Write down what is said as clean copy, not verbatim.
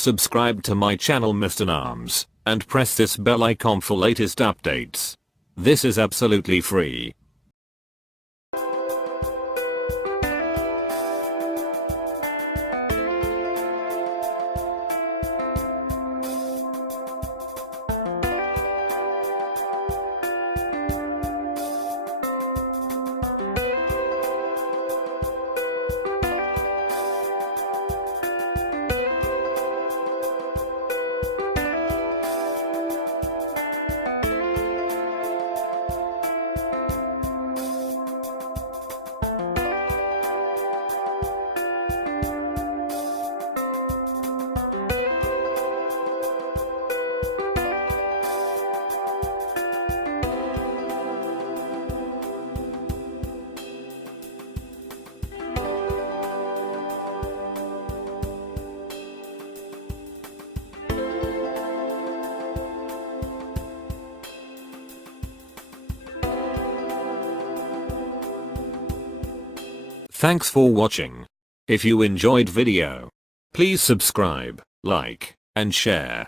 Subscribe to my channel MrNams, and press this bell icon for latest updates. This is absolutely free. Thanks for watching. If you enjoyed video, please subscribe, like, and share.